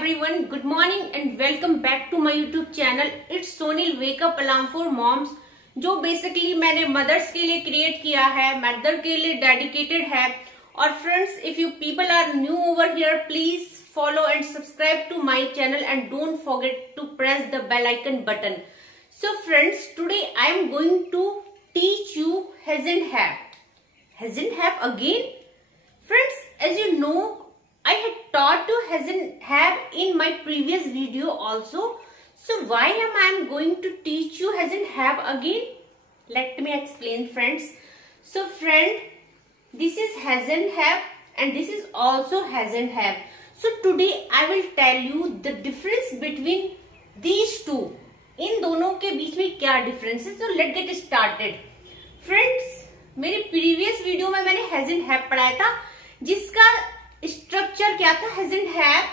everyone, good morning and welcome back to my YouTube channel. It's Sonil Wake Up Alarm for Moms, जो basically मैंने mother's के लिए create किया है, mother के लिए डेडिकेटेड है. और friends, if you people are new over here, please follow and subscribe to my channel and don't forget to press the bell icon button. So friends, today I am going to teach you has and have. Has and have again? Friends, as you know, I had taught you has and have in my previous video also. So why am I going to teach you has and have again? Let me explain, friends. So friend, this is has and have and this is also has and have. So today I will tell you the difference between these two. इन दोनों के बीच में क्या difference है. So let's get started. Friends, मेरे previous video में मैंने has and have पढ़ाया था, जिसका स्ट्रक्चर क्या था हैज एंड हैव,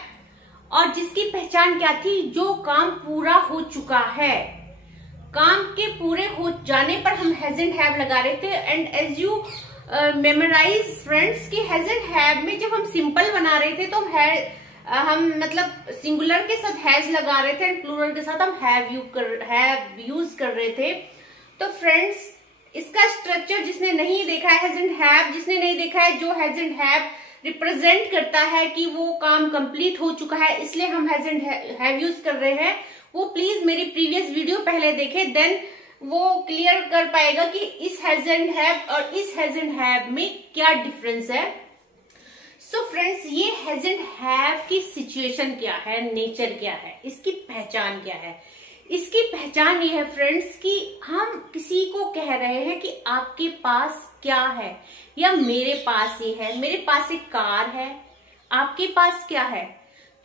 और जिसकी पहचान क्या थी, जो काम पूरा हो चुका है, काम के पूरे हो जाने पर हम हैज एंड हैव लगा रहे थे. And as you memorize friends की हैज एंड हैव में जब हम सिंपल बना रहे थे तो हम मतलब सिंगुलर के साथ हैज लगा रहे थे एंड प्लूरल के साथ हम हैव यूज कर रहे थे. तो फ्रेंड्स, इसका स्ट्रक्चर जिसने नहीं देखा है हैज एंड हैव, जिसने नहीं देखा है, जो हैज एंड हैव रिप्रेजेंट करता है कि वो काम कंप्लीट हो चुका है, इसलिए हम हैज एंड हैव यूज कर रहे हैं, वो प्लीज मेरी प्रीवियस वीडियो पहले देखे, देन वो क्लियर कर पाएगा कि इस हैज एंड हैव और इस हैज एंड हैव में क्या डिफरेंस है. सो फ्रेंड्स, ये हैज एंड हैव की सिचुएशन क्या है, नेचर क्या है, इसकी पहचान क्या है. इसकी पहचान ये है फ्रेंड्स कि हम किसी को कह रहे हैं कि आपके पास क्या है, या मेरे पास ये है, मेरे पास एक कार है, आपके पास क्या है.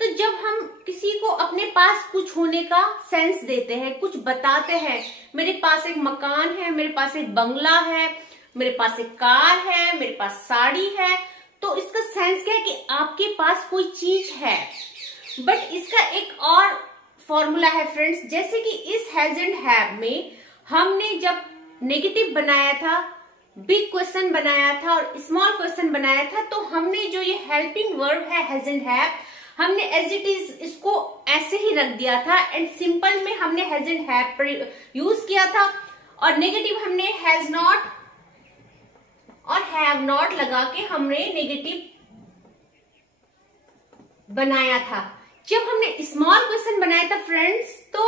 तो जब हम किसी को अपने पास कुछ होने का सेंस देते हैं, कुछ बताते हैं, मेरे पास एक मकान है, मेरे पास एक बंगला है, मेरे पास एक कार है, मेरे पास साड़ी है, तो इसका सेंस क्या है कि आपके पास कोई चीज है. बट इसका एक और फॉर्मूला है फ्रेंड्स, जैसे कि इस हैज एंड हैव में हमने जब नेगेटिव बनाया था, बिग क्वेश्चन बनाया था और स्मॉल क्वेश्चन बनाया था, तो हमने जो ये हेल्पिंग वर्ब है हैज एंड हैव, हमने एज इट इज इसको ऐसे ही रख दिया था. एंड सिंपल में हमने हैज एंड हैव यूज किया था, और नेगेटिव हमने हैज नॉट और हैव नॉट लगा के हमने नेगेटिव बनाया था. जब हमने स्मॉल क्वेश्चन बनाया था फ्रेंड्स, तो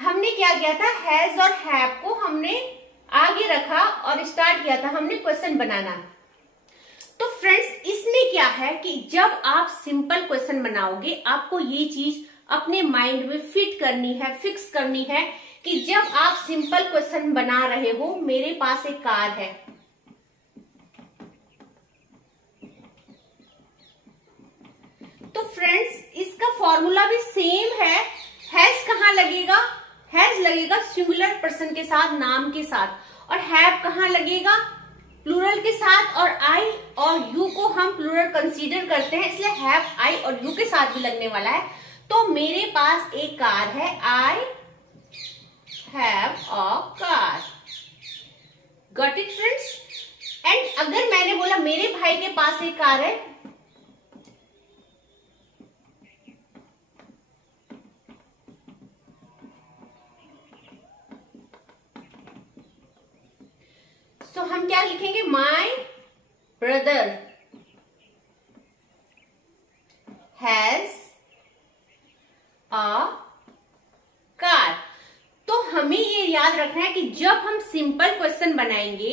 हमने क्या किया था, हैज और हैव को हमने आगे रखा और स्टार्ट किया था हमने क्वेश्चन बनाना. तो फ्रेंड्स, इसमें क्या है कि जब आप सिंपल क्वेश्चन बनाओगे, आपको ये चीज अपने माइंड में फिट करनी है, फिक्स करनी है कि जब आप सिंपल क्वेश्चन बना रहे हो, मेरे पास एक कार है, तो फ्रेंड्स इसका फॉर्मूला भी सेम है. हैज कहाँ लगेगा, हैज लगेगा सिंगुलर पर्सन के साथ, नाम के साथ, और हैव कहाँ लगेगा, प्लूरल के साथ. और आई और यू को हम प्लूरल कंसीडर करते हैं, इसलिए हैव आई और यू के साथ भी लगने वाला है. तो मेरे पास एक कार है, आई have a car. Got it friends. And अगर मैंने बोला मेरे भाई के पास एक कार है, तो हम क्या लिखेंगे, my brother has a car. तो हमें ये याद रखना है कि जब हम सिंपल क्वेश्चन बनाएंगे,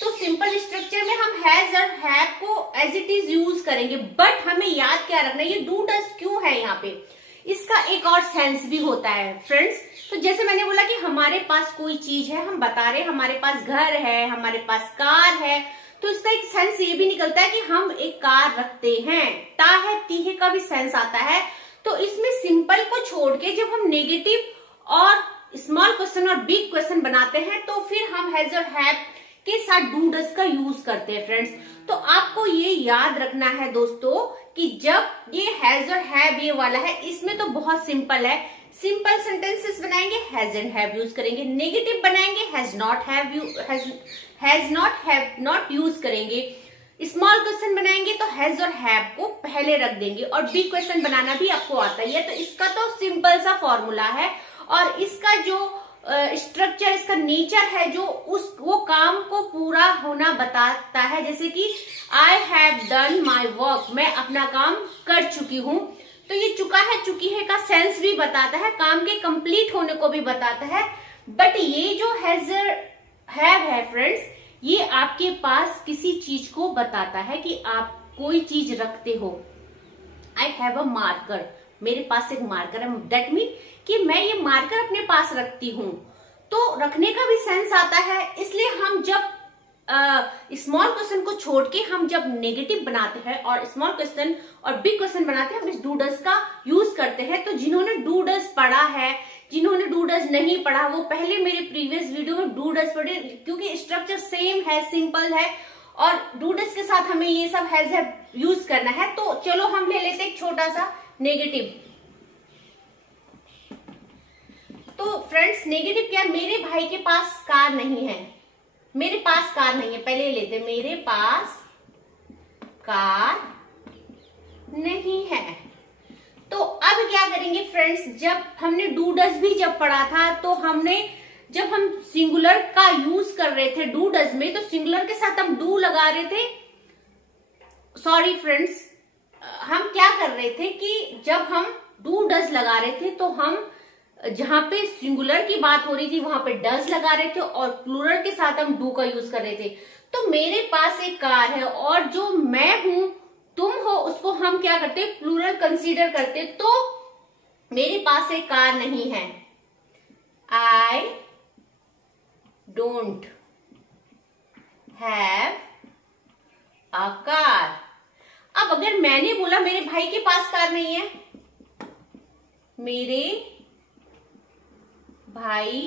तो सिंपल स्ट्रक्चर में हम हैज और हैव को एज इट इज यूज करेंगे. बट हमें याद क्या रखना है, ये डू डज क्यों है यहाँ पे, इसका एक और सेंस भी होता है फ्रेंड्स. तो जैसे मैंने बोला कि हमारे पास कोई चीज है, हम बता रहे हैं हमारे पास घर है, हमारे पास कार है, तो इसका एक सेंस ये भी निकलता है कि हम एक कार रखते हैं. ता है, ती है का भी सेंस आता है. तो इसमें सिंपल को छोड़ के जब हम नेगेटिव और स्मॉल क्वेश्चन और बिग क्वेश्चन बनाते हैं, तो फिर हम हैज और हैव के साथ डू डज का यूज करते हैं फ्रेंड्स. तो आपको ये याद रखना है दोस्तों कि जब ये हैज और हैव ये वाला है, इसमें तो बहुत सिंपल है, सिंपल सेंटेंसेस बनाएंगे हैज एंड हैव यूज करेंगे, नेगेटिव बनाएंगे has not have not use करेंगे, स्मॉल क्वेश्चन बनाएंगे तो हैज और हैव को पहले रख देंगे, और बिग क्वेश्चन बनाना भी आपको आता ही है। तो इसका तो सिंपल सा फॉर्मूला है, और इसका जो स्ट्रक्चर, इसका नेचर है जो वो काम को पूरा होना बताता है। जैसे कि I have done my work, मैं अपना काम कर चुकी हूँ। तो ये चुका है चुकी है का सेंस भी बताता है, काम के कंप्लीट होने को भी बताता है। बट ये जो हैज हैव है फ्रेंड्स, ये आपके पास किसी चीज को बताता है कि आप कोई चीज रखते हो। आई हैव अ मार्कर, मेरे पास एक मार्कर है, दैट मीन कि मैं ये मार्कर अपने पास रखती हूँ। तो रखने का भी सेंस आता है। इसलिए हम जब स्मॉल क्वेश्चन को छोड़ के हम जब नेगेटिव बनाते हैं और स्मॉल क्वेश्चन और बिग क्वेश्चन बनाते हैं, हम इस डू डज का यूज करते हैं। तो जिन्होंने डू डज पढ़ा है, जिन्होंने डू डज नहीं पढ़ा, वो पहले मेरे प्रीवियस वीडियो में डू डज पढ़े, क्योंकि स्ट्रक्चर सेम है, सिंपल है, और डू डज के साथ हमें ये सब हैज हैव यूज करना है। तो चलो हम ले लेते एक छोटा सा नेगेटिव। तो फ्रेंड्स नेगेटिव क्या, मेरे भाई के पास कार नहीं है, मेरे पास कार नहीं है, पहले लेते मेरे पास कार नहीं है। तो अब क्या करेंगे फ्रेंड्स, जब हमने डू डज भी जब पढ़ा था, तो हमने जब हम सिंगुलर का यूज कर रहे थे डू डज में, तो सिंगुलर के साथ हम डू लगा रहे थे। सॉरी फ्रेंड्स, हम क्या कर रहे थे कि जब हम डू डज लगा रहे थे, तो हम जहां पे सिंगुलर की बात हो रही थी वहां पे डज लगा रहे थे, और प्लूरल के साथ हम डू का यूज कर रहे थे। तो मेरे पास एक कार है, और जो मैं हूं, तुम हो, उसको हम क्या करते, प्लूरल कंसीडर करते। तो मेरे पास एक कार नहीं है, I don't have a car. अब अगर मैंने बोला मेरे भाई के पास कार नहीं है, मेरे भाई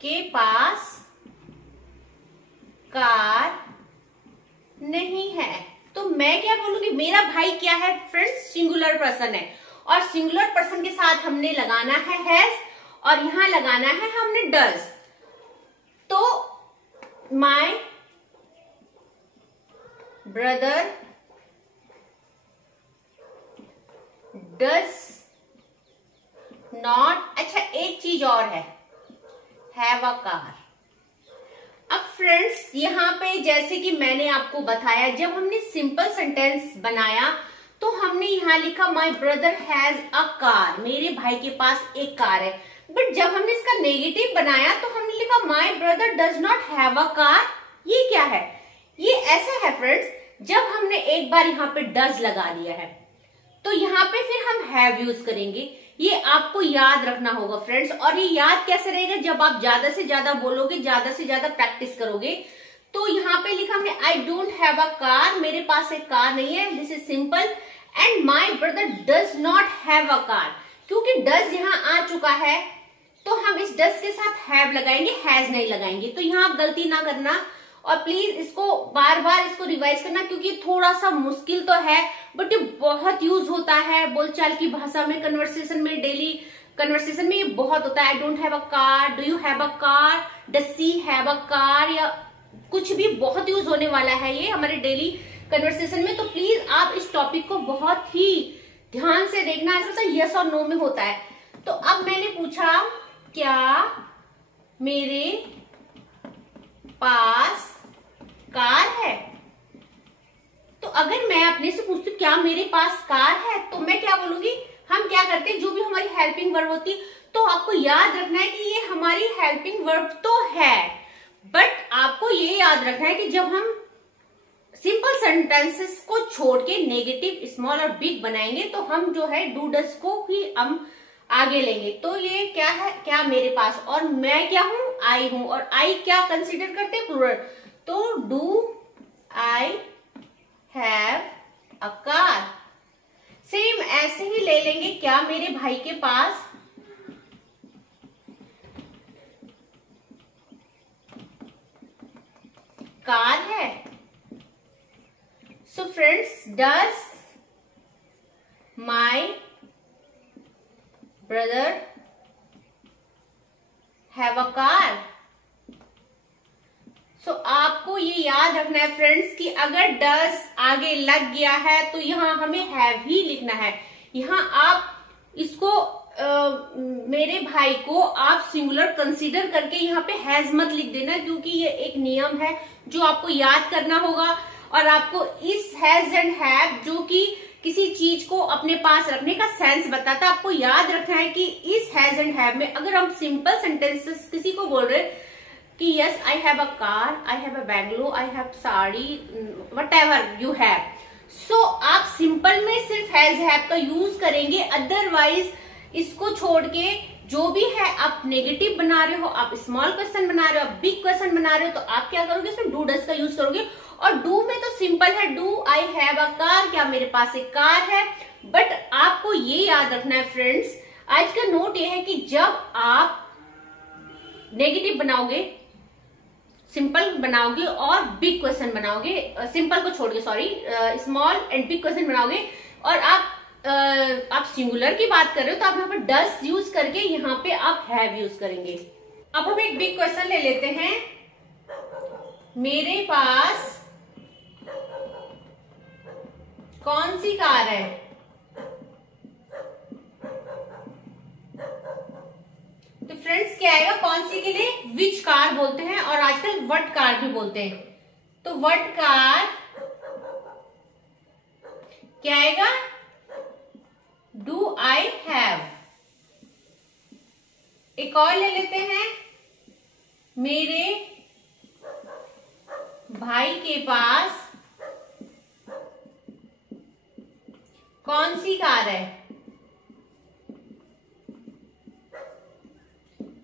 के पास कार नहीं है, तो मैं क्या बोलूंगी, मेरा भाई क्या है फ्रेंड्स, सिंगुलर पर्सन है, और सिंगुलर पर्सन के साथ हमने लगाना है हैज, और यहां लगाना है हमने डज। तो माय ब्रदर डज नॉट, अच्छा एक चीज और है, हैव अ कार। अब फ्रेंड्स यहाँ पे जैसे कि मैंने आपको बताया, जब हमने सिंपल सेंटेंस बनाया तो हमने यहाँ लिखा my brother has a car, मेरे भाई के पास एक कार है। बट जब हमने इसका नेगेटिव बनाया तो हमने लिखा my brother does not have a car. ये क्या है, ये ऐसा है फ्रेंड्स, जब हमने एक बार यहाँ पे डज लगा दिया है, तो यहाँ पे फिर हम हैव यूज करेंगे। ये आपको याद रखना होगा फ्रेंड्स, और ये याद कैसे रहेगा, जब आप ज्यादा से ज्यादा बोलोगे, ज्यादा से ज्यादा प्रैक्टिस करोगे। तो यहाँ पे लिखा हमने I don't have a car, मेरे पास एक कार नहीं है, this is simple. And my brother does not have a car, क्योंकि डज यहाँ आ चुका है, तो हम इस डज के साथ हैव लगाएंगे, हैज नहीं लगाएंगे। तो यहाँ आप गलती ना करना, और प्लीज इसको बार बार इसको रिवाइज करना, क्योंकि थोड़ा सा मुश्किल तो है, बट ये बहुत यूज होता है बोलचाल की भाषा में, कन्वर्सेशन में, डेली कन्वर्सेशन में ये बहुत होता है। I don't have a car, do you have a car, does she have a car, या कुछ भी बहुत यूज होने वाला है ये हमारे डेली कन्वर्सेशन में। तो प्लीज आप इस टॉपिक को बहुत ही ध्यान से देखना, ऐसा यस और नो में होता है। तो अब मैंने पूछा क्या मेरे पास कार है, तो अगर मैं अपने से पूछती क्या मेरे पास कार है, तो मैं क्या बोलूंगी, हम क्या करते हैं, जो भी हमारी हेल्पिंग वर्ब होती, तो आपको याद रखना है कि ये हमारी हेल्पिंग वर्ब तो है, बट आपको ये याद रखना है कि जब हम सिंपल सेंटेंसेस को छोड़ के नेगेटिव, स्मॉल और बिग बनाएंगे, तो हम जो है डू डज को ही हम आगे लेंगे। तो ये क्या है, क्या मेरे पास, और मैं क्या हूं, आई हूं, और आई क्या कंसीडर करते हैं, प्लूरल। तो do I have a car. Same ऐसे ही ले लेंगे, क्या मेरे भाई के पास कार है। So friends, does my brother have a car. So आपको ये याद रखना है फ्रेंड्स कि अगर डज आगे लग गया है तो यहाँ हमें हैव ही लिखना है। यहाँ आप इसको मेरे भाई को आप सिंगुलर कंसीडर करके यहाँ पे हैज मत लिख देना, क्योंकि ये एक नियम है जो आपको याद करना होगा। और आपको इस हैज एंड हैव जो कि किसी चीज को अपने पास रखने का सेंस बताता है, आपको याद रखना है कि इस हैज एंड हैव में अगर हम सिंपल सेंटेंसेस किसी को बोल रहे कि yes I have a car, I have a bungalow, I have sari, whatever you have, so आप सिंपल में सिर्फ हैज हैव का यूज करेंगे। अदरवाइज इसको छोड़ के जो भी है आप नेगेटिव बना रहे हो, आप स्मॉल क्वेश्चन बना रहे हो, आप बिग क्वेश्चन बना रहे हो, तो आप क्या करोगे, इसमें डू डज का यूज करोगे। और डू में तो सिंपल है, do I have a car, क्या मेरे पास एक कार है। बट आपको ये याद रखना है फ्रेंड्स, आज का नोट ये है कि जब आप नेगेटिव बनाओगे, सिंपल बनाओगे और बिग क्वेश्चन बनाओगे, सिंपल को छोड़ के sorry, small and big question बनाओगे और आप सिंगुलर की बात कर रहे हो तो आप यहाँ पर डस यूज करके यहाँ पे आप हैव यूज करेंगे। अब हम एक बिग क्वेश्चन ले लेते हैं। मेरे पास कौन सी कार है? तो फ्रेंड्स क्या आएगा, कौन सी के लिए विच कार बोलते हैं और आजकल व्हाट कार भी बोलते हैं। तो व्हाट कार क्या आएगा, डू आई हैव। एक और ले लेते हैं, मेरे भाई के पास कौन सी कार है।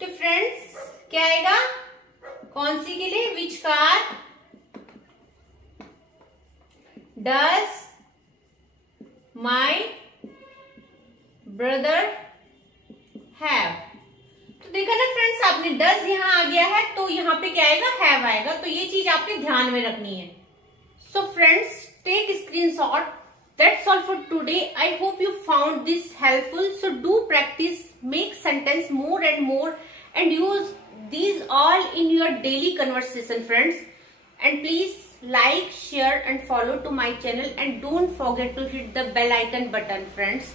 तो फ्रेंड्स क्या आएगा, कौन सी के लिए which car does my brother have. तो देखा ना फ्रेंड्स, आपने डज यहां आ गया है तो यहाँ पे क्या आएगा, हैव आएगा। तो ये चीज आपने ध्यान में रखनी है। So friends take screenshot. That's all for today. I hope you found this helpful. So do practice, make sentence more and more and use these all in your daily conversation friends. And please like, share and follow to my channel and don't forget to hit the bell icon button friends.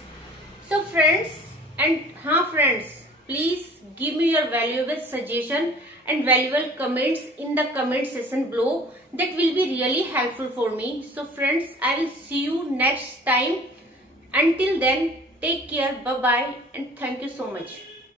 So friends, and friends, please give me your valuable suggestion and valuable comments in the comment section below. That will be really helpful for me. So friends, I will see you next time. Until then, take care, bye bye and thank you so much.